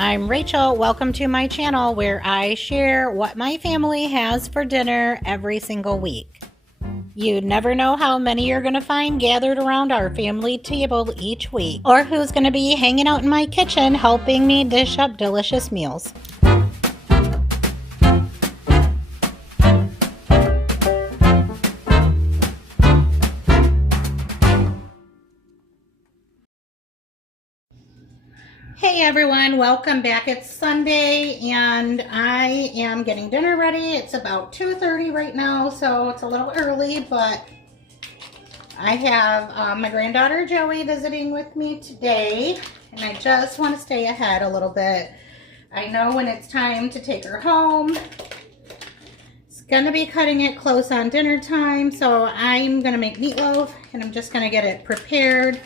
I'm Rachel. Welcome to my channel where I share what my family has for dinner every single week. You never know how many you're going to find gathered around our family table each week, or who's going to be hanging out in my kitchen helping me dish up delicious meals. Hey everyone, welcome back. It's Sunday and I am getting dinner ready. It's about 2:30 right now, so it's a little early, but I have my granddaughter Joey visiting with me today, and I just want to stay ahead a little bit. I know when it's time to take her home. It's gonna be cutting it close on dinner time, so I'm gonna make meatloaf and I'm just gonna get it prepared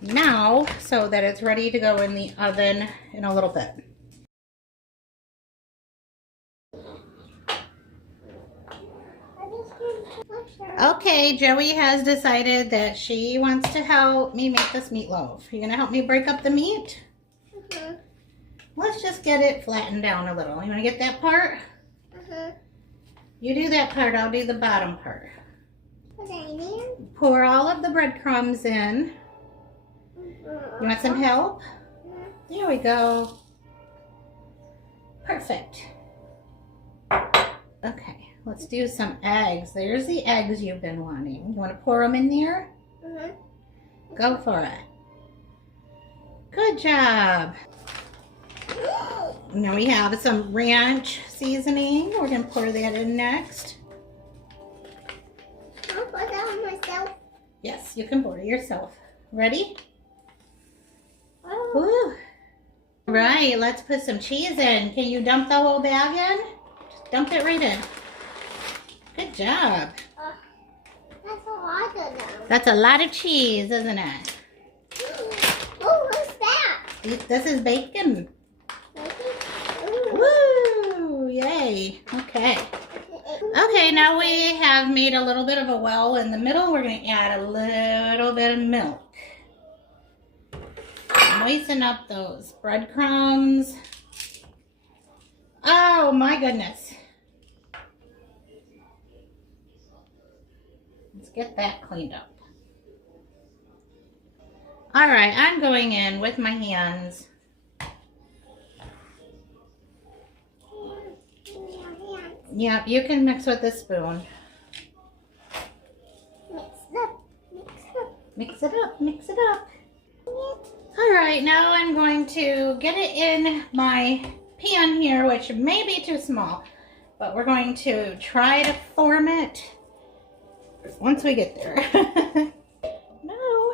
now so that it's ready to go in the oven in a little bit. Okay, Joey has decided that she wants to help me make this meatloaf. You gonna help me break up the meat? Let's just get it flattened down a little. You wanna get that part? You do that part, I'll do the bottom part. Pour all of the breadcrumbs in. You want some help? There we go. Perfect. Okay, let's do some eggs. There's the eggs you've been wanting. You want to pour them in there? Go for it. Good job. Now we have some ranch seasoning. We're going to pour that in next. I'll pour that on myself. Yes, you can pour it yourself. Ready? Woo. Right, let's put some cheese in. Can you dump the whole bag in? Just dump it right in. Good job. That's a lot of them. That's a lot of cheese, isn't it? Oh, what's that? This is bacon. Ooh. Woo! Yay. Okay. Okay, now we have made a little bit of a well in the middle. We're going to add a little bit of milk. Moisten up those breadcrumbs. Oh my goodness. Let's get that cleaned up. All right, I'm going in with my hands. Yep, you can mix with a spoon. Mix it up, mix it up. All right, now I'm going to get it in my pan here, which may be too small, but we're going to try to form it once we get there. No.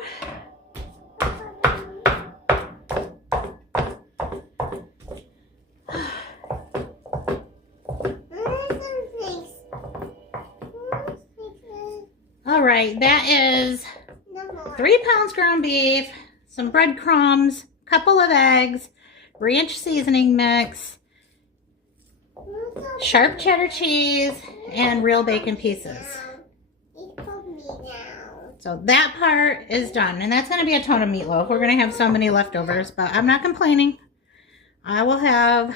All right, that is 3 pounds ground beef, some breadcrumbs, couple of eggs, ranch seasoning mix, sharp cheddar cheese, and real bacon pieces. So that part is done, and that's going to be a ton of meatloaf. We're going to have so many leftovers, but I'm not complaining. I will have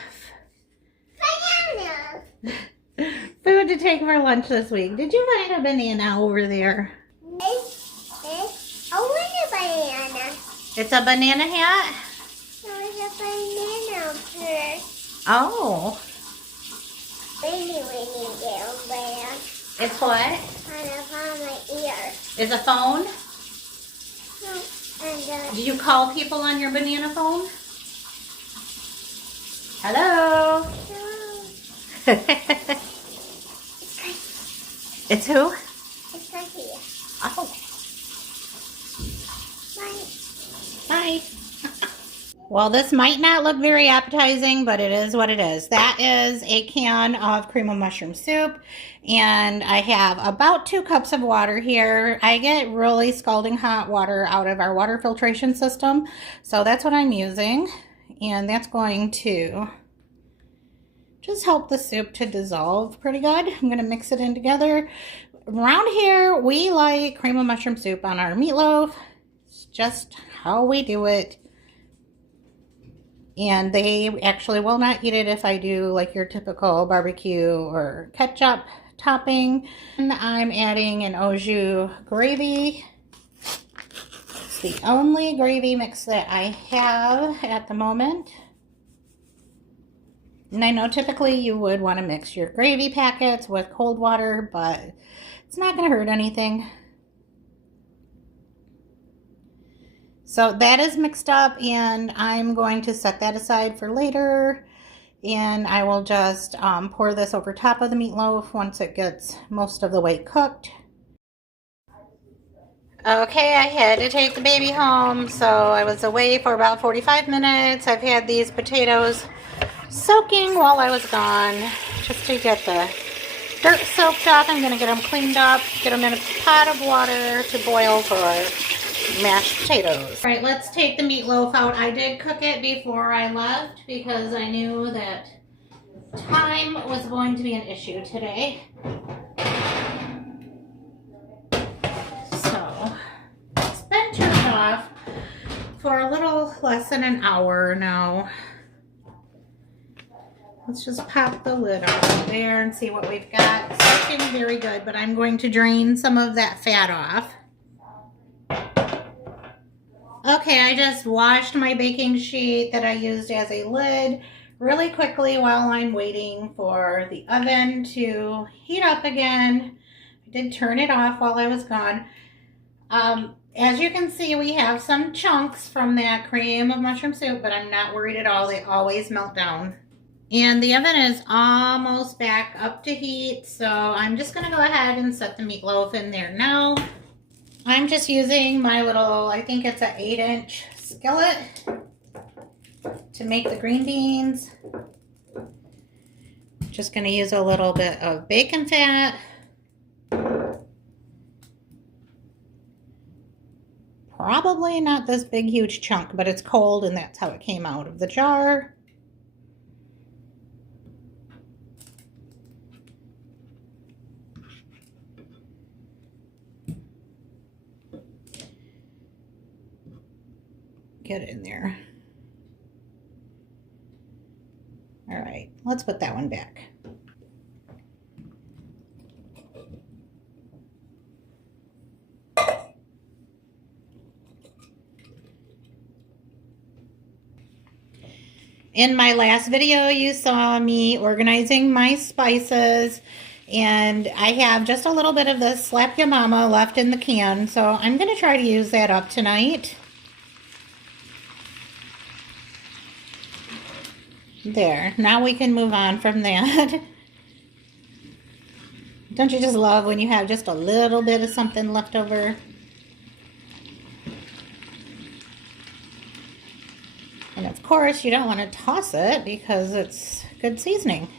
food to take for lunch this week. Did you find a banana over there? It's a banana hat? No, it's a banana purse. Oh. Really get there. It's what? On my ear. Is a phone? No, and Do you call people on your banana phone? Hello? It's who? it's right here. Oh. Bye. Bye. Well, this might not look very appetizing, but it is what it is. That is a can of cream of mushroom soup, and I have about 2 cups of water here. I get really scalding hot water out of our water filtration system, so that's what I'm using, and that's going to just help the soup to dissolve pretty good. I'm going to mix it in together. Around here, we like cream of mushroom soup on our meatloaf. It's just how we do it. And they actually will not eat it if I do like your typical barbecue or ketchup topping. And I'm adding an au jus gravy. It's the only gravy mix that I have at the moment. And I know typically you would want to mix your gravy packets with cold water, but it's not going to hurt anything. So that is mixed up, and I'm going to set that aside for later. And I will just pour this over top of the meatloaf once it gets most of the way cooked. Okay, I had to take the baby home, so I was away for about 45 minutes. I've had these potatoes soaking while I was gone, just to get the dirt soaked off. I'm going to get them cleaned up, get them in a pot of water to boil for mashed potatoes. All right, let's take the meatloaf out. I did cook it before I left because I knew that time was going to be an issue today. So it's been turned off for a little less than an hour now. Let's just pop the lid off there and see what we've got. It's looking very good, but I'm going to drain some of that fat off. Okay, I just washed my baking sheet that I used as a lid really quickly while I'm waiting for the oven to heat up again. I did turn it off while I was gone. As you can see, we have some chunks from that cream of mushroom soup, but I'm not worried at all. They always melt down. And the oven is almost back up to heat, so I'm just going to go ahead and set the meatloaf in there now. I'm just using my little, I think it's an 8-inch skillet to make the green beans. Just going to use a little bit of bacon fat. Probably not this big huge chunk, but it's cold and that's how it came out of the jar. Get it in there. All right, let's put that one back. In my last video, you saw me organizing my spices, and I have just a little bit of the Slap Ya Mama left in the can, so I'm going to try to use that up tonight. There, now we can move on from that. Don't you just love when you have just a little bit of something left over? And of course, you don't want to toss it because it's good seasoning.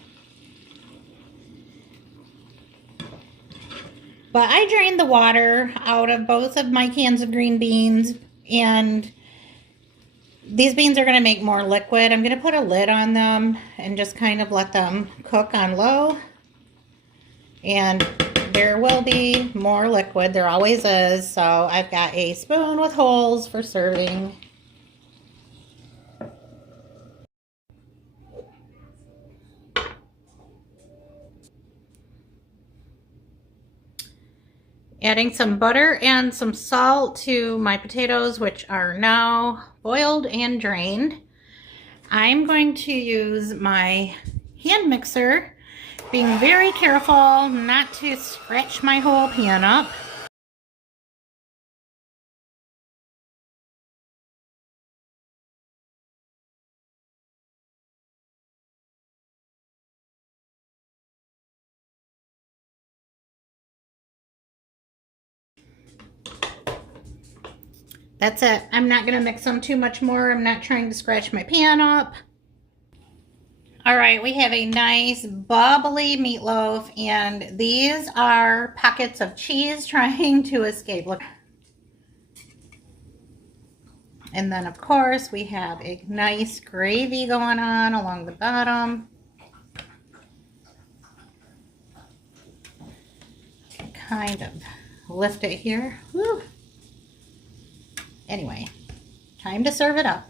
But I drained the water out of both of my cans of green beans, and these beans are going to make more liquid. I'm going to put a lid on them and just kind of let them cook on low. And there will be more liquid. There always is. So I've got a spoon with holes for serving. Adding some butter and some salt to my potatoes, which are now boiled and drained. I'm going to use my hand mixer, being very careful not to scratch my whole pan up. That's it. I'm not going to mix them too much more. I'm not trying to scratch my pan up. All right, we have a nice bubbly meatloaf, and these are pockets of cheese trying to escape. Look. And then, of course, we have a nice gravy going on along the bottom. Kind of lift it here. Woo. Anyway, time to serve it up.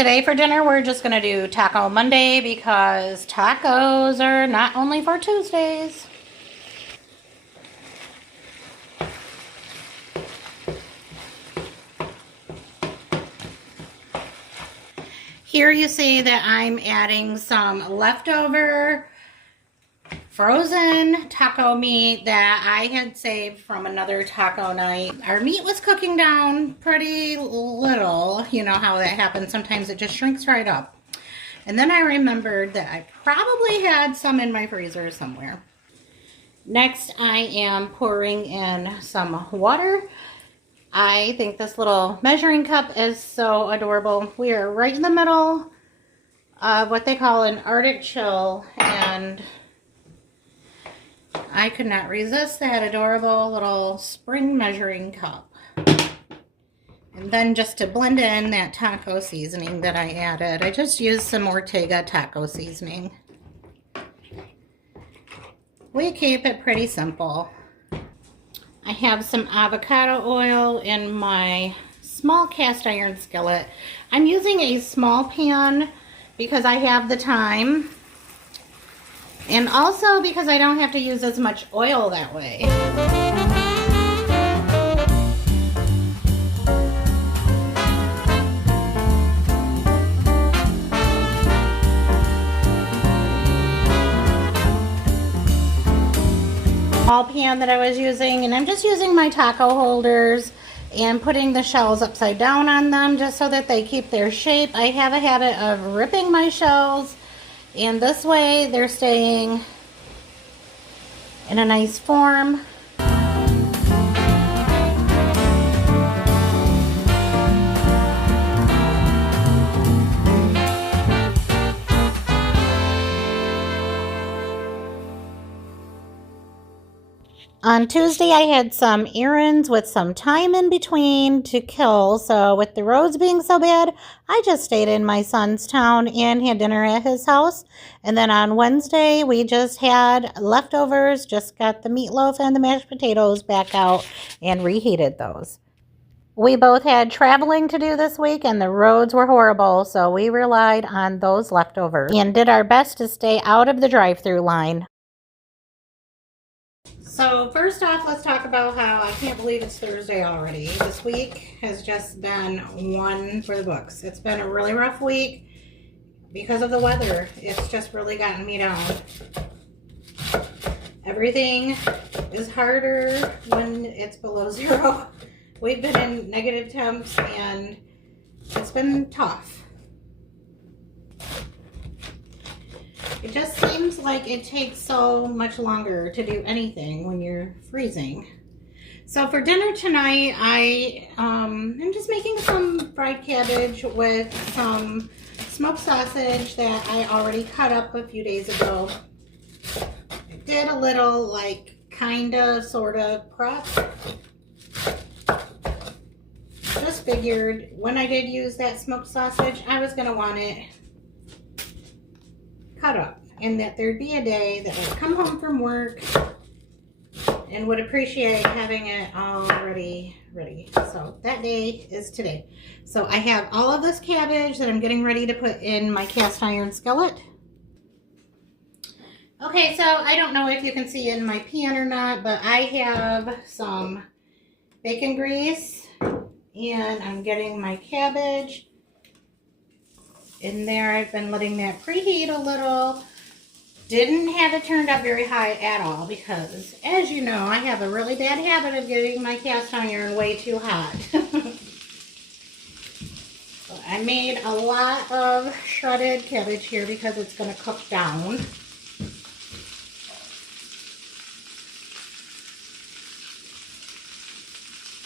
Today for dinner, we're just going to do Taco Monday because tacos are not only for Tuesdays. Here you see that I'm adding some leftover frozen taco meat that I had saved from another taco night. Our meat was cooking down pretty little. You know how that happens. Sometimes it just shrinks right up. And then I remembered that I probably had some in my freezer somewhere. Next, I am pouring in some water. I think this little measuring cup is so adorable. We are right in the middle of what they call an Arctic chill, and I could not resist that adorable little spring measuring cup. And then just to blend in that taco seasoning that I added, I just used some Ortega taco seasoning. We keep it pretty simple. I have some avocado oil in my small cast iron skillet. I'm using a small pan because I have the time, and also because I don't have to use as much oil that way. Small pan that I was using, and I'm just using my taco holders and putting the shells upside down on them just so that they keep their shape. I have a habit of ripping my shells, and this way they're staying in a nice form. On Tuesday, I had some errands with some time in between to kill, so with the roads being so bad, I just stayed in my son's town and had dinner at his house. And then on Wednesday, we just had leftovers, just got the meatloaf and the mashed potatoes back out and reheated those. We both had traveling to do this week, and the roads were horrible, so we relied on those leftovers and did our best to stay out of the drive-through line. So first off, let's talk about how I can't believe it's Thursday already. This week has just been one for the books. It's been a really rough week because of the weather. It's just really gotten me down. Everything is harder when it's below zero. We've been in negative temps and it's been tough. It just seems like it takes so much longer to do anything when you're freezing. So for dinner tonight, I'm just making some fried cabbage with some smoked sausage that I already cut up a few days ago. I did a little, like, kind of, sort of prep. Just figured when I did use that smoked sausage, I was going to want it cut up, and that there'd be a day that I'd come home from work and would appreciate having it already ready. So that day is today. So I have all of this cabbage that I'm getting ready to put in my cast iron skillet. Okay, so I don't know if you can see in my pan or not, but I have some bacon grease, and I'm getting my cabbage in there. I've been letting that preheat a little. Didn't have it turned up very high at all because, as you know, I have a really bad habit of getting my cast iron way too hot. So I made a lot of shredded cabbage here because it's going to cook down.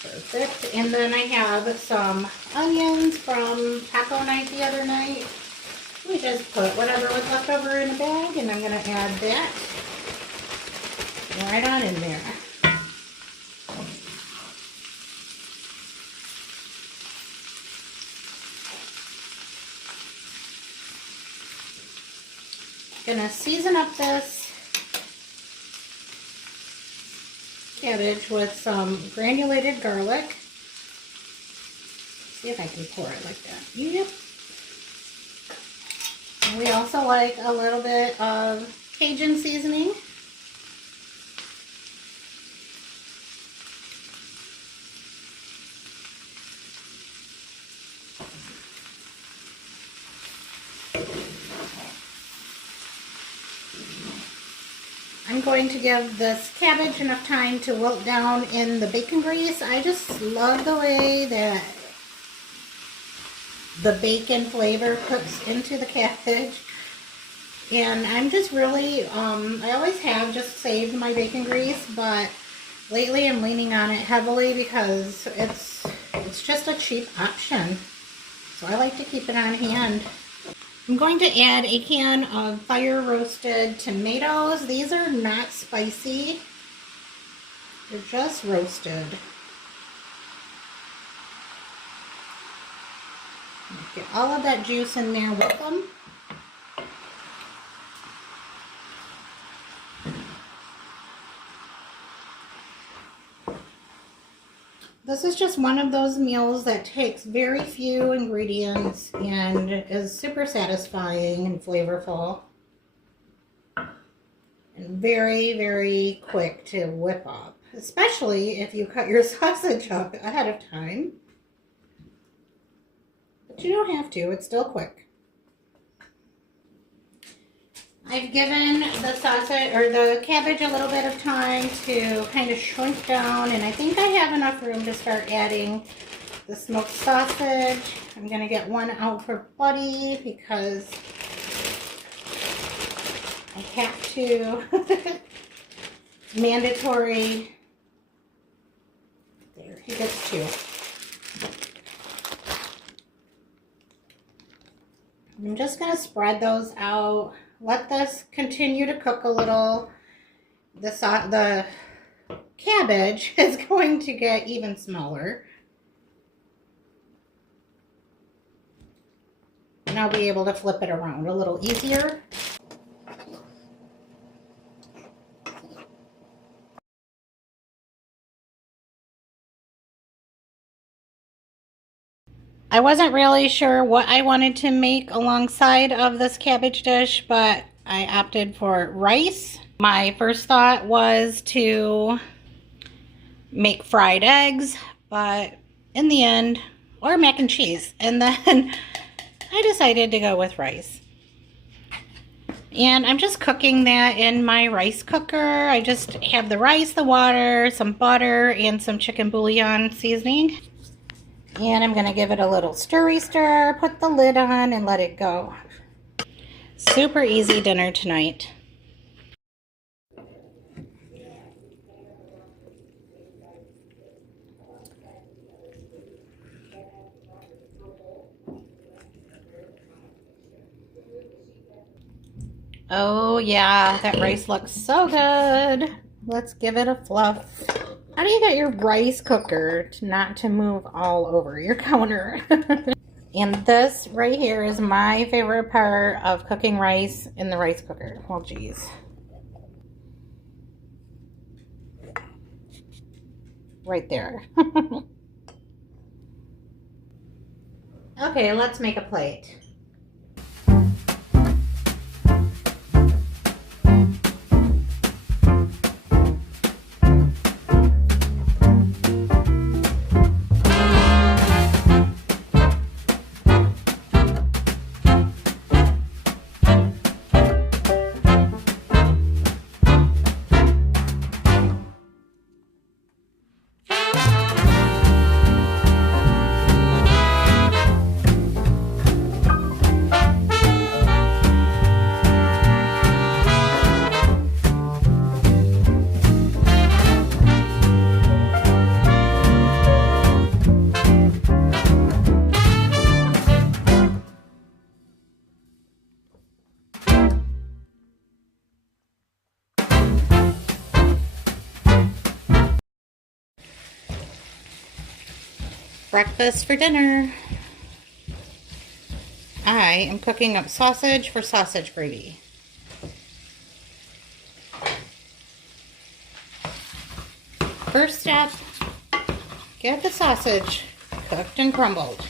Perfect. And then I have some onions from taco night the other night. We just put whatever was left over in a bag, and I'm going to add that right on in there. Gonna season up this cabbage with some granulated garlic. See if I can pour it like that. Yep. We also like a little bit of Cajun seasoning. I'm going to give this cabbage enough time to wilt down in the bacon grease. I just love the way that the bacon flavor cooks into the cabbage. And I'm just really, I always have just saved my bacon grease, but lately I'm leaning on it heavily because it's just a cheap option. So I like to keep it on hand. I'm going to add a can of fire roasted tomatoes. These are not spicy. They're just roasted. Get all of that juice in there with them. This is just one of those meals that takes very few ingredients and is super satisfying and flavorful. And very, very quick to whip up. Especially if you cut your sausage up ahead of time. But you don't have to, it's still quick. I've given the sausage or the cabbage a little bit of time to kind of shrink down, and I think I have enough room to start adding the smoked sausage. I'm going to get one out for Buddy because I have to. It's mandatory. There, he gets two. I'm just going to spread those out. Let this continue to cook a little. The cabbage is going to get even smaller. And I'll be able to flip it around a little easier. I wasn't really sure what I wanted to make alongside of this cabbage dish, but I opted for rice. My first thought was to make fried eggs, but in the end, or mac and cheese, and then I decided to go with rice. And I'm just cooking that in my rice cooker. I just have the rice, the water, some butter, and some chicken bouillon seasoning. And I'm going to give it a little stirry stir, put the lid on, and let it go. Super easy dinner tonight. Oh yeah, that rice looks so good. Let's give it a fluff. How do you get your rice cooker not to move all over your counter? And this right here is my favorite part of cooking rice in the rice cooker. Well, geez. Right there. Okay, let's make a plate. Breakfast for dinner. I am cooking up sausage for sausage gravy. First step, get the sausage cooked and crumbled.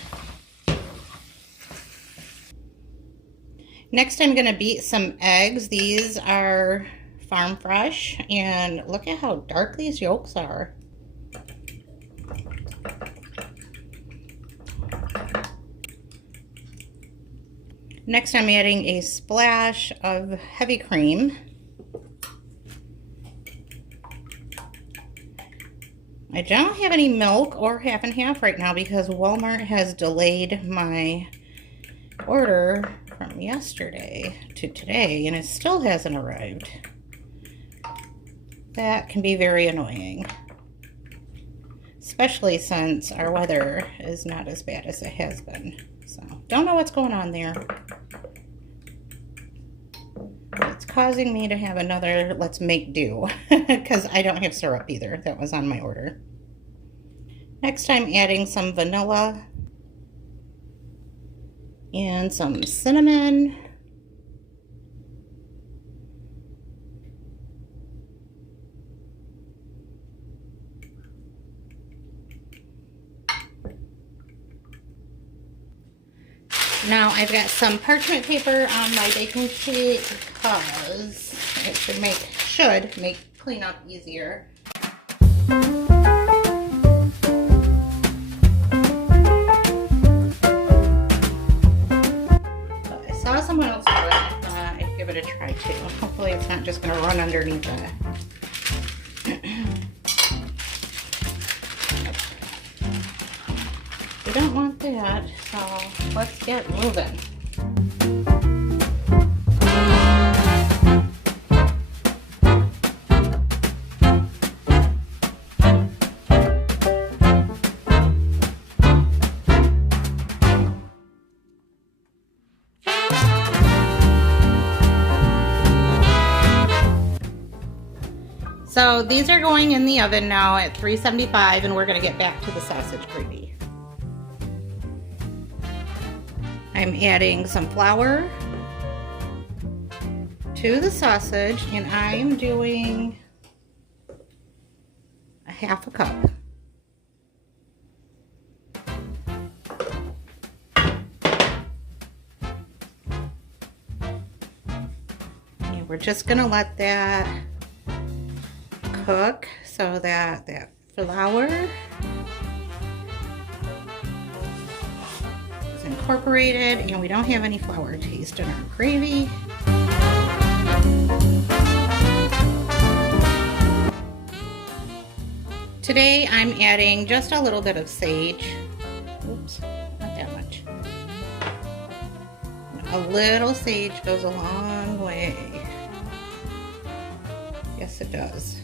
Next, I'm going to beat some eggs. These are farm fresh, and look at how dark these yolks are. Next, I'm adding a splash of heavy cream. I don't have any milk or half and half right now because Walmart has delayed my order from yesterday to today, and it still hasn't arrived. That can be very annoying, especially since our weather is not as bad as it has been. So, don't know what's going on there. It's causing me to have another let's make do because I don't have syrup either. That was on my order. Next, I'm adding some vanilla and some cinnamon. Now I've got some parchment paper on my baking sheet because it should make cleanup easier. I saw someone else do it. I thought I'd give it a try too. Hopefully it's not just going to run underneath it. We don't want that, so let's get moving. So these are going in the oven now at 375, and we're going to get back to the sausage gravy. I'm adding some flour to the sausage, and I'm doing a half a cup. And we're just going to let that cook so that that flour is incorporated and we don't have any flour taste in our gravy. Today I'm adding just a little bit of sage. Oops, not that much. A little sage goes a long way. Yes, it does.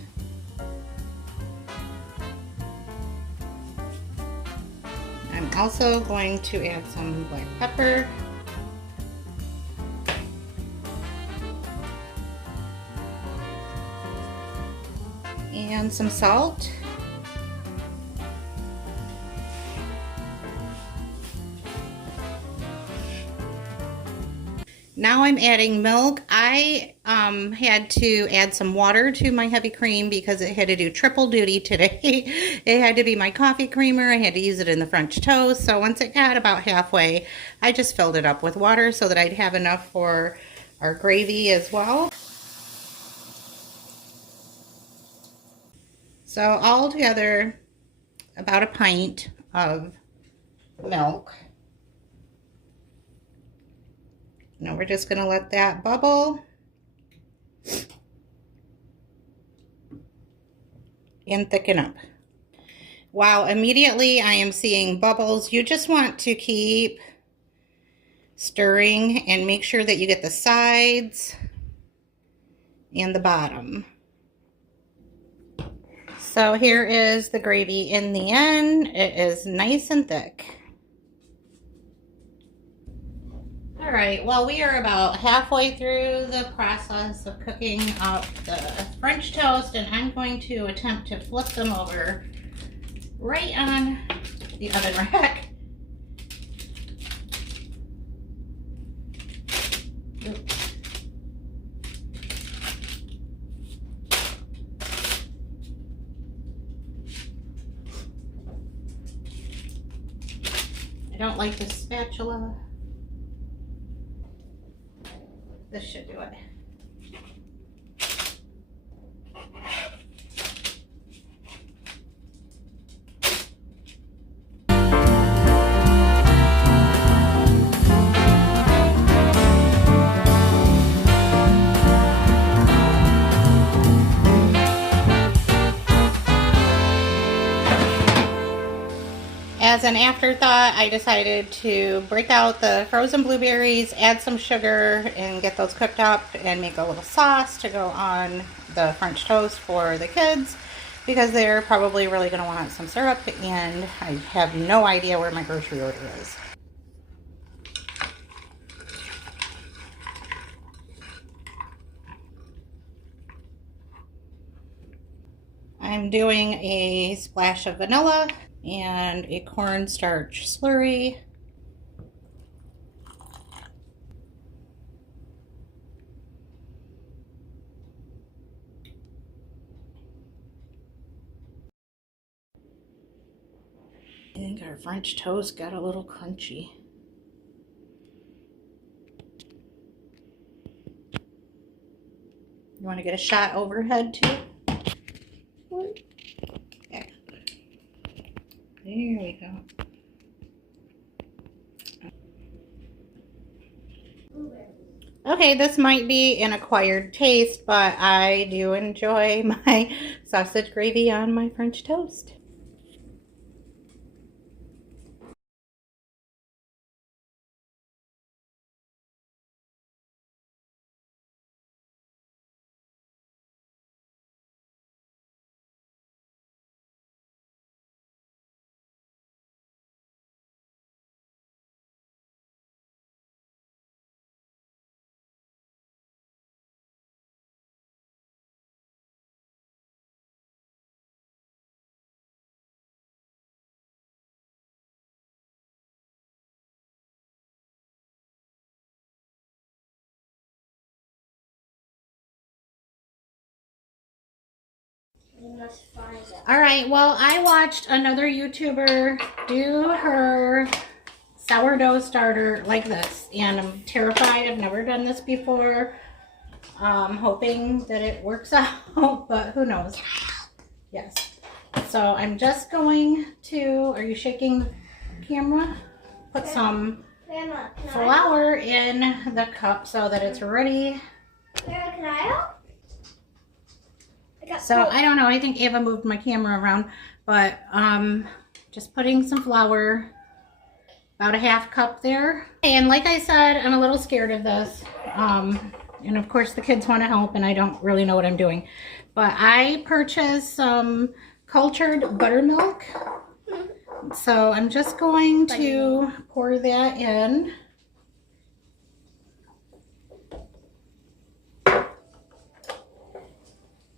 I'm also going to add some black pepper. And some salt. Now I'm adding milk. I had to add some water to my heavy cream because it had to do triple duty today. It had to be my coffee creamer. I had to use it in the French toast. So once it got about halfway, I just filled it up with water so that I'd have enough for our gravy as well. So all together, about a pint of milk. Now we're just going to let that bubble and thicken up. Wow, immediately I am seeing bubbles. You just want to keep stirring and make sure that you get the sides and the bottom. So here is the gravy in the end. It is nice and thick. All right, well, we are about halfway through the process of cooking up the French toast, and I'm going to attempt to flip them over right on the oven rack. Oops. I don't like the spatula. This should do it. As an afterthought, I decided to break out the frozen blueberries, add some sugar, and get those cooked up and make a little sauce to go on the French toast for the kids because they're probably really going to want some syrup, and I have no idea where my grocery order is. I'm doing a splash of vanilla and a cornstarch slurry. I think our French toast got a little crunchy. You want to get a shot overhead too? Okay. There we go. Okay, this might be an acquired taste, but I do enjoy my sausage gravy on my French toast. All right, well, I watched another YouTuber do her sourdough starter like this, and I'm terrified. I've never done this before. Hoping that it works out, but who knows? Yes. So I'm just going to, are you shaking the camera? Put some flour in the cup so that it's ready. Grandma, can I help? So I don't know, I think Ava moved my camera around, but just putting some flour, about a half cup there. And like I said, I'm a little scared of this. And of course the kids want to help and I don't really know what I'm doing. But I purchased some cultured buttermilk. So I'm just going to pour that in.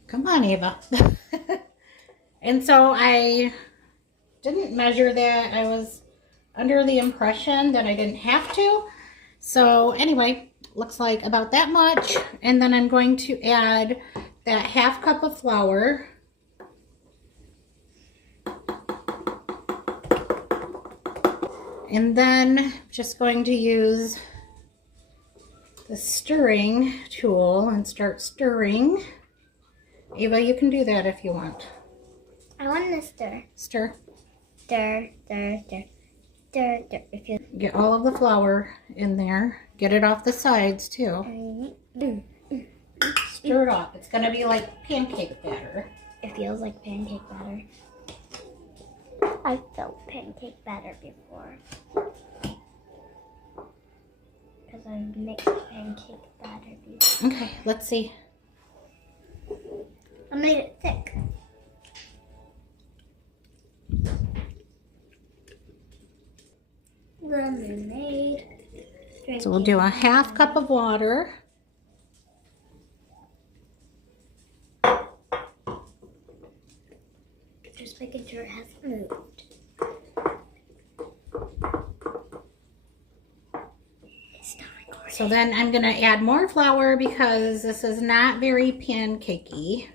Come on, Ava. And so I didn't measure that. I was under the impression that I didn't have to. So anyway, looks like about that much. And then I'm going to add that half cup of flour. And then just going to use the stirring tool and start stirring. Ava, you can do that if you want. I want to stir. Stir. Stir, stir, stir. Stir, stir. If you Get all of the flour in there. Get it off the sides too. Stir it up. It's going to be like pancake batter. It feels like pancake batter. I've felt pancake batter before. Because I've mixed pancake batter before. Okay, let's see. I made it thick. Lemonade. So we'll do a half cup of water. Just making sure it hasn't moved. It's not recording. So then I'm going to add more flour because this is not very pancakey.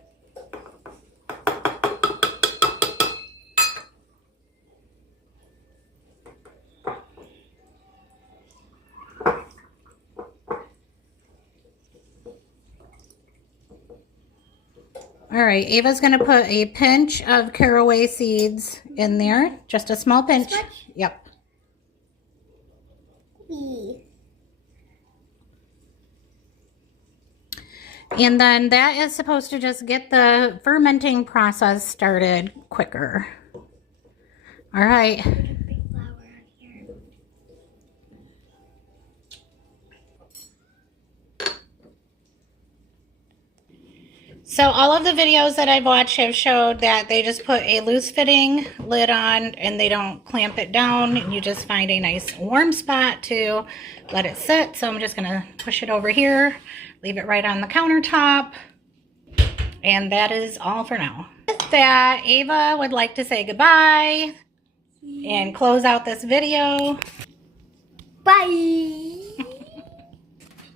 All right, Ava's going to put a pinch of caraway seeds in there. Just a small pinch. This much? Yep. And then that is supposed to just get the fermenting process started quicker. All right. Big flour here. So all of the videos that I've watched have showed that they just put a loose fitting lid on and they don't clamp it down. You just find a nice warm spot to let it sit. So I'm just going to push it over here, leave it right on the countertop. And that is all for now. With that, Ava would like to say goodbye and close out this video. Bye.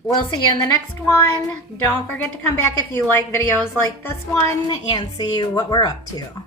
We'll see you in the next one. Don't forget to come back if you like videos like this one and see what we're up to.